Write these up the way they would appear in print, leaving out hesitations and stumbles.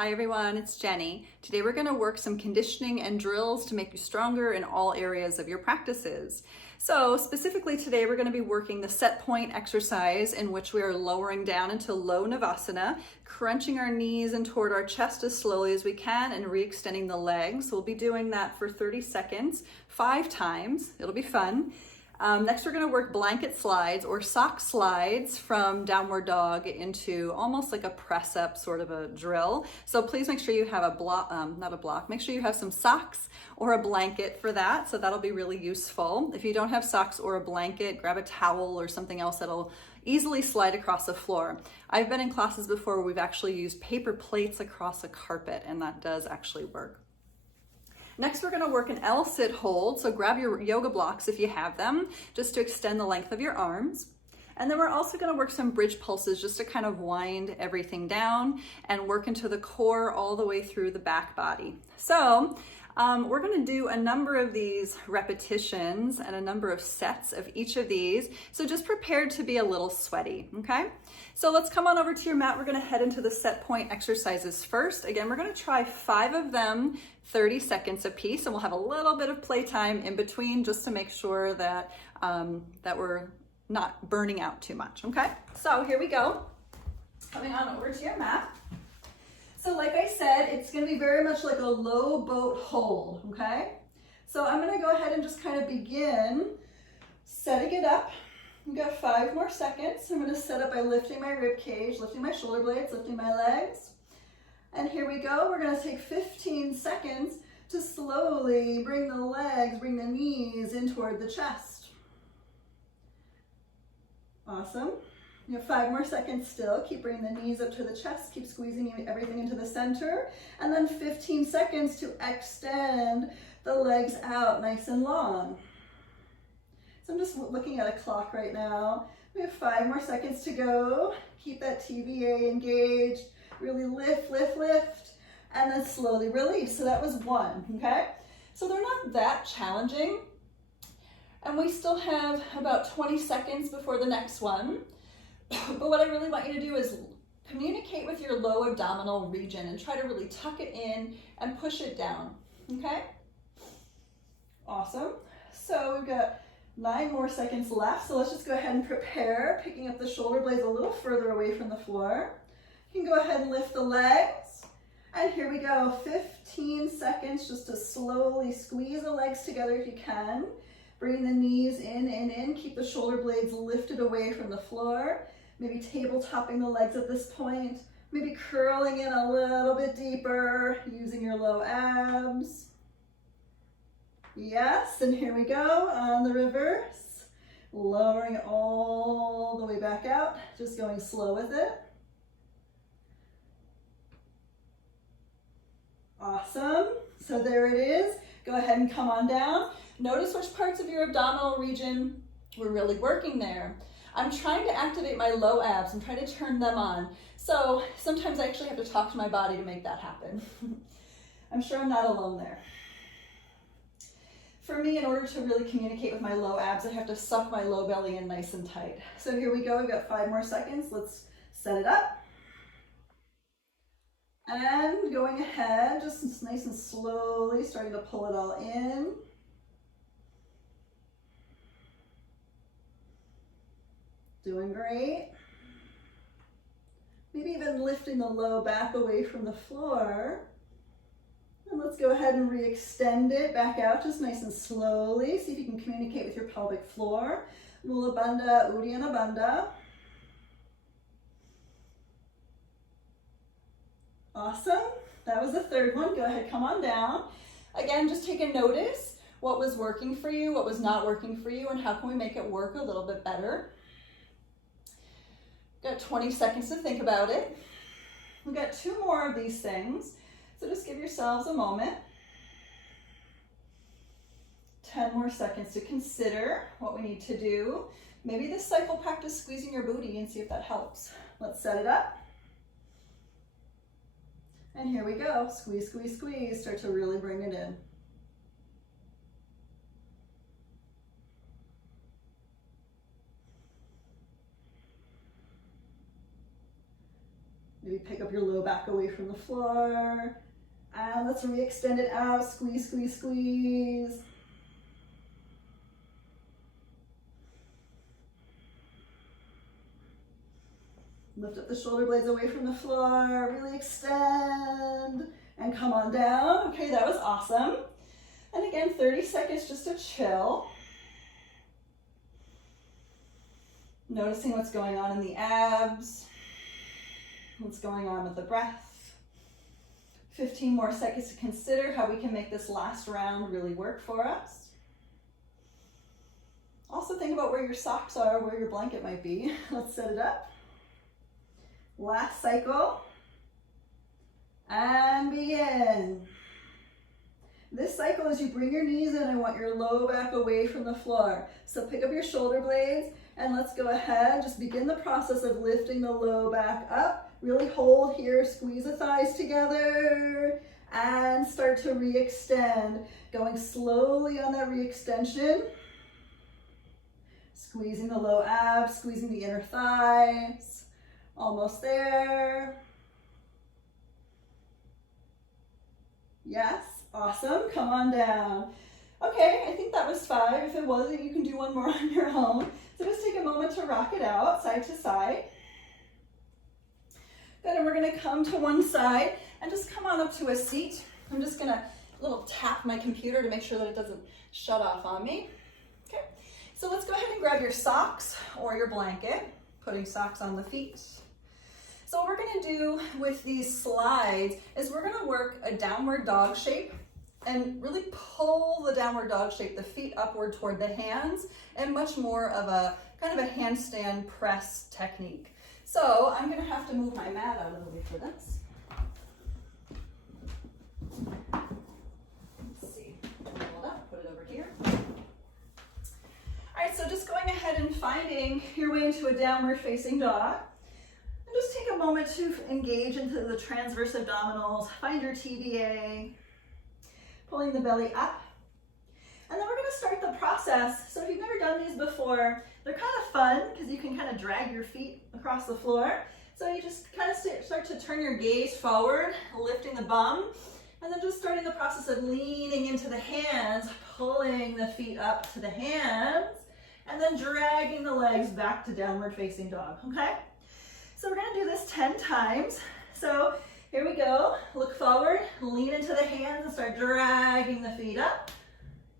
Hi everyone, it's Jenny. Today we're going to work some conditioning and drills to make you stronger in all areas of your practices. So specifically today we're going to be working the set point exercise in which we are lowering down into low Navasana, crunching our knees in toward our chest as slowly as we can and re-extending the legs. We'll be doing that for 30 seconds, 5 times. It'll be fun. Next, we're going to work blanket slides or sock slides from downward dog into almost like a press up sort of a drill. So please make sure you have a block, make sure you have some socks or a blanket for that. So that'll be really useful. If you don't have socks or a blanket, grab a towel or something else that'll easily slide across the floor. I've been in classes before where we've actually used paper plates across a carpet, and that does actually work. Next, we're going to work an LSIT Hold, so grab your yoga blocks if you have them, just to extend the length of your arms. And then we're also going to work some bridge pulses just to kind of wind everything down and work into the core all the way through the back body. So we're going to do a number of these repetitions and a number of sets of each of these. So just prepare to be a little sweaty, okay? So let's come on over to your mat. We're going to head into the set point exercises first. Again, we're going to try 5 of them, 30 seconds a piece, and we'll have a little bit of playtime in between just to make sure that, that we're not burning out too much, okay? So here we go. Coming on over to your mat. So like I said, it's going to be very much like a low boat hold, okay? So I'm going to go ahead and just kind of begin setting it up. We've got 5 more seconds. I'm going to set up by lifting my rib cage, lifting my shoulder blades, lifting my legs. And here we go. We're going to take 15 seconds to slowly bring the legs, bring the knees in toward the chest. Awesome. You have 5 more seconds still. Keep bringing the knees up to the chest. Keep squeezing everything into the center. And then 15 seconds to extend the legs out nice and long. So I'm just looking at a clock right now. We have 5 more seconds to go. Keep that TVA engaged. Really lift, lift, lift, and then slowly release. So that was 1, okay? So they're not that challenging. And we still have about 20 seconds before the next one. But what I really want you to do is communicate with your low abdominal region and try to really tuck it in and push it down, okay? Awesome. So we've got 9 more seconds left. So let's just go ahead and prepare, picking up the shoulder blades a little further away from the floor. You can go ahead and lift the legs. And here we go, 15 seconds just to slowly squeeze the legs together if you can. Bring the knees in. Keep the shoulder blades lifted away from the floor. Maybe table topping the legs at this point. Maybe curling in a little bit deeper, using your low abs. Yes, and here we go on the reverse. Lowering all the way back out, just going slow with it. Awesome. So there it is. Go ahead and come on down. Notice which parts of your abdominal region we're really working there. I'm trying to activate my low abs. I'm trying to turn them on. So sometimes I actually have to talk to my body to make that happen. I'm sure I'm not alone there. For me, in order to really communicate with my low abs, I have to suck my low belly in nice and tight. So here we go. We've got 5 more seconds. Let's set it up. And going ahead, just nice and slowly, starting to pull it all in. Doing great. Maybe even lifting the low back away from the floor. And let's go ahead and re-extend it back out, just nice and slowly. See if you can communicate with your pelvic floor. Mula Bandha, Uddiyana Bandha. Awesome. That was the 3rd one. Go ahead, come on down. Again, just take a notice what was working for you, what was not working for you, and how can we make it work a little bit better. Got 20 seconds to think about it. We've got 2 more of these things, so just give yourselves a moment. 10 more seconds to consider what we need to do. Maybe this cycle practice squeezing your booty and see if that helps. Let's set it up. And here we go. Squeeze, squeeze, squeeze. Start to really bring it in. Maybe pick up your low back away from the floor. And let's re-extend it out. Squeeze, squeeze, squeeze. Lift up the shoulder blades away from the floor. Really extend. And come on down. Okay, that was awesome. And again, 30 seconds just to chill. Noticing what's going on in the abs. What's going on with the breath. 15 more seconds to consider how we can make this last round really work for us. Also think about where your socks are, where your blanket might be. Let's set it up. Last cycle. And begin. This cycle, as you bring your knees in, I want your low back away from the floor. So pick up your shoulder blades and let's go ahead. Just begin the process of lifting the low back up. Really hold here, squeeze the thighs together and start to re-extend. Going slowly on that re-extension. Squeezing the low abs, squeezing the inner thighs. Almost there. Yes, awesome. Come on down. Okay, I think that was 5. If it wasn't, you can do one more on your own. So just take a moment to rock it out, side to side. Good, and we're gonna come to one side and just come on up to a seat. I'm just gonna little tap my computer to make sure that it doesn't shut off on me. Okay, so let's go ahead and grab your socks or your blanket, putting socks on the feet. So what we're gonna do with these slides is we're gonna work a downward dog shape and really pull the downward dog shape, the feet upward toward the hands, and much more of a kind of a handstand press technique. So I'm gonna have to move my mat out of the way for this. Let's see, hold up, put it over here. All right, so just going ahead and finding your way into a downward facing dog. And just take a moment to engage into the transverse abdominals, find your TBA, pulling the belly up. And then we're gonna start the process. So if you've never done these before, they're kind of fun because you can kind of drag your feet across the floor. So you just kind of start to turn your gaze forward, lifting the bum, and then just starting the process of leaning into the hands, pulling the feet up to the hands, and then dragging the legs back to downward facing dog, okay? So we're gonna do this 10 times. So here we go. Look forward, lean into the hands and start dragging the feet up.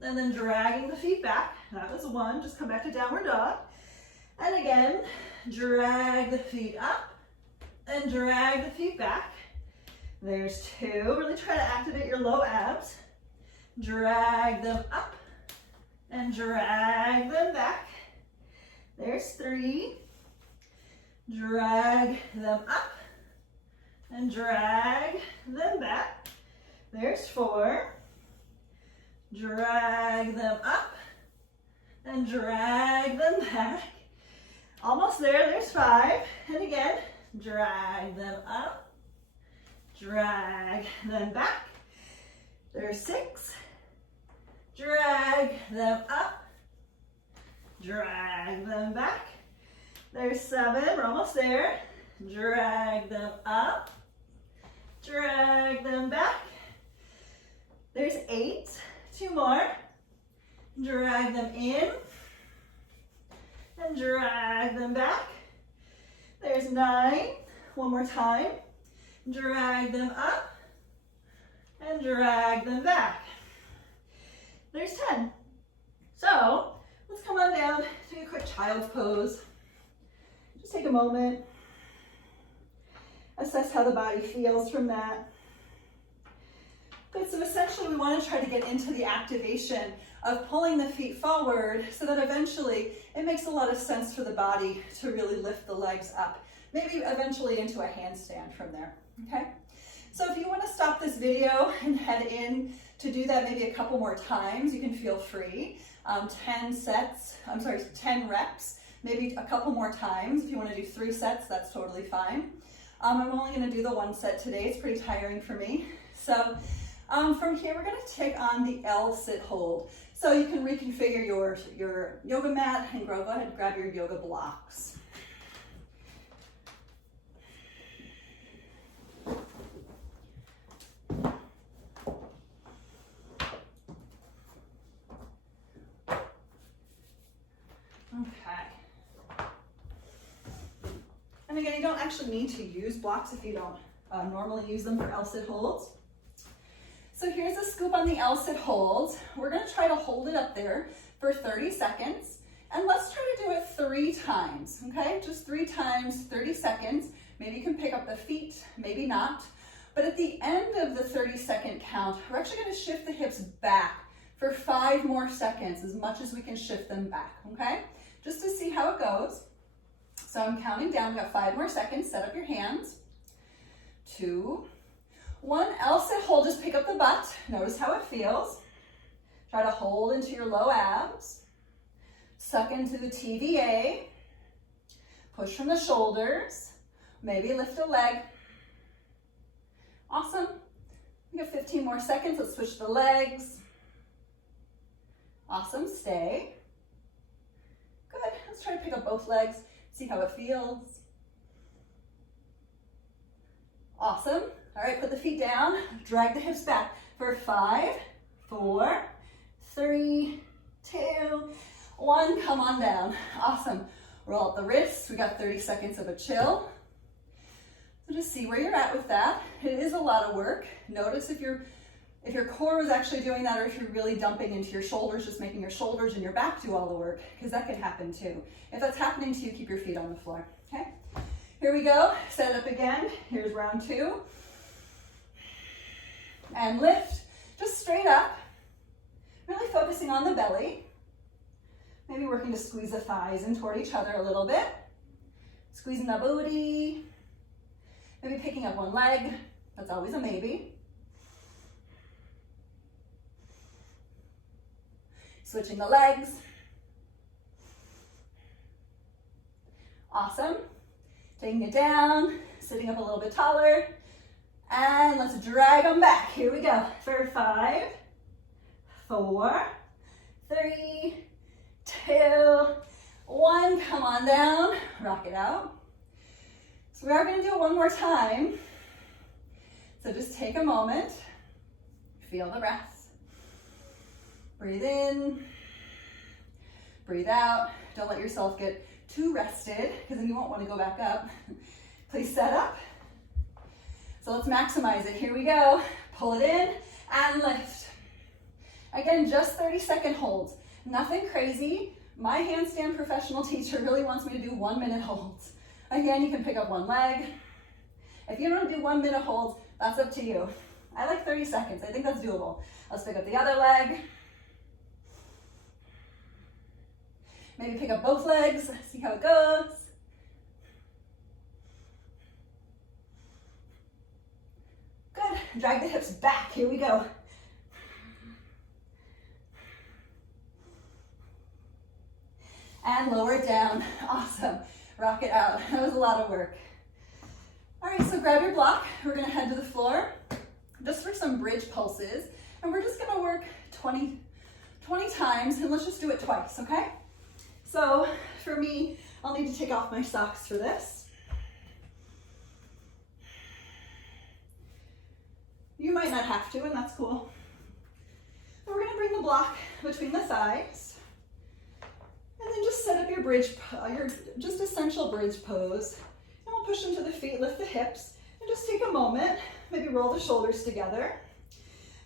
And then dragging the feet back. That was 1, just come back to downward dog. And again, drag the feet up and drag the feet back. There's 2, really try to activate your low abs. Drag them up and drag them back. There's 3. Drag them up and drag them back. There's 4. Drag them up and drag them back. Almost there, there's 5. And again, drag them up, drag them back. There's 6. Drag them up, drag them back. There's 7, we're almost there. Drag them up, drag them back. There's 8, 2 more. Drag them in and drag them back. There's 9, one more time. Drag them up and drag them back. There's 10. So let's come on down, take a quick child's pose. Just take a moment, assess how the body feels from that. Good, so essentially we want to try to get into the activation of pulling the feet forward so that eventually it makes a lot of sense for the body to really lift the legs up, maybe eventually into a handstand from there, okay? So if you want to stop this video and head in to do that maybe a couple more times, you can feel free. 10 reps, maybe a couple more times. If you want to do 3 sets, that's totally fine. I'm only going to do the 1 set today. It's pretty tiring for me. So from here, we're going to take on the LSIT Hold. So you can reconfigure your yoga mat and go ahead and grab your yoga blocks. And again, you don't actually need to use blocks if you don't normally use them for LSIT holds. So here's a scoop on the LSIT hold. We're gonna try to hold it up there for 30 seconds. And let's try to do it 3 times, okay? Just 3 times, 30 seconds. Maybe you can pick up the feet, maybe not. But at the end of the 30-second count, we're actually gonna shift the hips back for 5 more seconds, as much as we can shift them back, okay? Just to see how it goes. So I'm counting down, we've got 5 more seconds. Set up your hands. 2, 1, LSIT hold, just pick up the butt. Notice how it feels. Try to hold into your low abs. Suck into the TVA. Push from the shoulders. Maybe lift a leg. Awesome. We got 15 more seconds. Let's switch the legs. Awesome, stay. Good, let's try to pick up both legs. See how it feels. Awesome. All right, put the feet down. Drag the hips back for 5, 4, 3, 2, 1. Come on down. Awesome. Roll up the wrists. We got 30 seconds of a chill. So just see where you're at with that. It is a lot of work. Notice if your core is actually doing that, or if you're really dumping into your shoulders, just making your shoulders and your back do all the work, because that can happen too. If that's happening to you, keep your feet on the floor, okay? Here we go. Set it up again. Here's round 2. And lift, just straight up. Really focusing on the belly. Maybe working to squeeze the thighs in toward each other a little bit. Squeezing the booty. Maybe picking up one leg. That's always a maybe. Switching the legs. Awesome. Taking it down, sitting up a little bit taller. And let's drag them back. Here we go. For 5, 4, 3, 2, 1. Come on down. Rock it out. So we are going to do it one more time. So just take a moment. Feel the breath. Breathe in. Breathe out. Don't let yourself get too rested, because then you won't want to go back up. Please set up. So let's maximize it. Here we go. Pull it in and lift. Again, just 30-second holds. Nothing crazy. My handstand professional teacher really wants me to do 1-minute holds. Again, you can pick up one leg. If you don't do 1-minute holds, that's up to you. I like 30 seconds. I think that's doable. Let's pick up the other leg. Maybe pick up both legs. See how it goes. Good. Drag the hips back. Here we go. And lower it down. Awesome. Rock it out. That was a lot of work. All right, so grab your block. We're gonna head to the floor just for some bridge pulses. And we're just gonna work 20 times, and let's just do it twice, okay? So for me, I'll need to take off my socks for this. You might not have to, and that's cool. So we're gonna bring the block between the thighs. And then just set up your bridge, your just essential bridge pose. And we'll push into the feet, lift the hips, and just take a moment, maybe roll the shoulders together.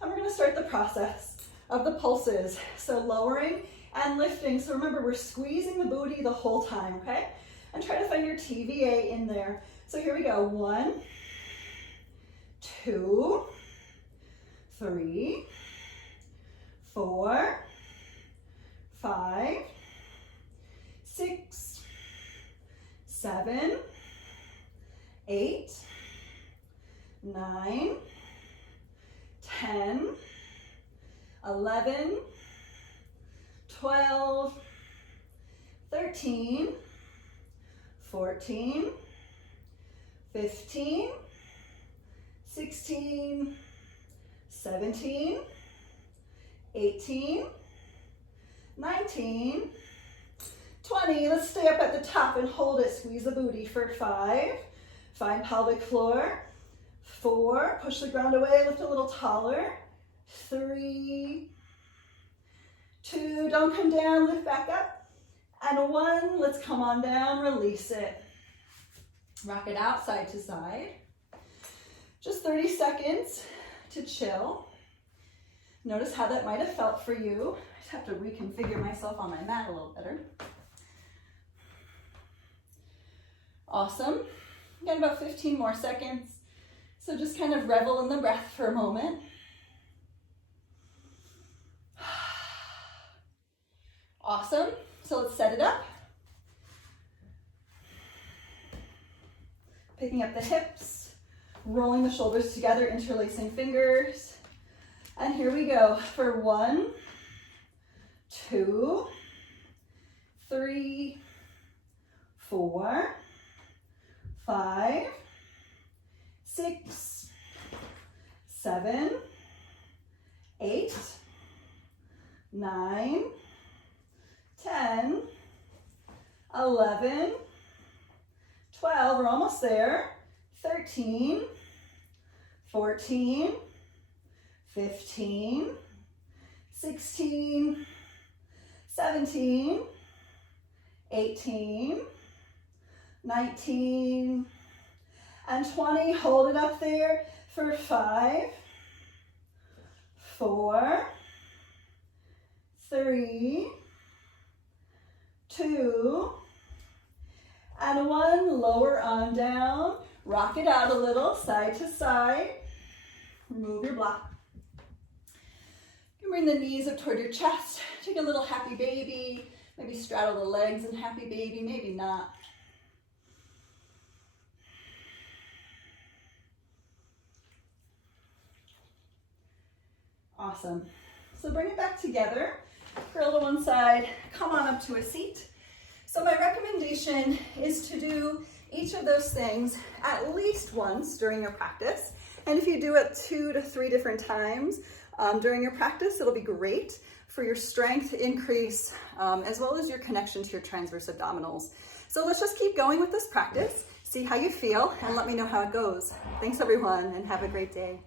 And we're gonna start the process of the pulses. So lowering and lifting. So remember, we're squeezing the booty the whole time, okay? And try to find your TVA in there. So here we go. 1, 2, 3, 4, 5, 6, 7, 8, 9, 10, 11, 12, 13, 14, 15, 16, 17, 18, 19, 20. Let's stay up at the top and hold it. Squeeze the booty for 5. Find pelvic floor. 4. Push the ground away. Lift a little taller. 3, 2. Don't come down. Lift back up. And 1. Let's come on down. Release it. Rock it out side to side. Just 30 seconds to chill. Notice how that might have felt for you. I just have to reconfigure myself on my mat a little better. Awesome. Got about 15 more seconds. So just kind of revel in the breath for a moment. Awesome. So let's set it up. Picking up the hips, rolling the shoulders together, interlacing fingers. And here we go for 1, 2, 3, 4, 5, 6, 7, 8, 9, 10, 11, 12, we're almost there, 13, 14, 15, 16, 17, 18, 19, and 20. Hold it up there for 5, 4, 3, 2, and 1. Lower on down. Rock it out a little, side to side. Remove your block. You can bring the knees up toward your chest. Take a little happy baby. Maybe straddle the legs and happy baby, maybe not. Awesome. So bring it back together. Curl to one side. Come on up to a seat. So my recommendation is to do each of those things at least once during your practice. And if you do it 2 to 3 different times during your practice, it'll be great for your strength increase as well as your connection to your transverse abdominals. So let's just keep going with this practice, see how you feel, and let me know how it goes. Thanks everyone, and have a great day.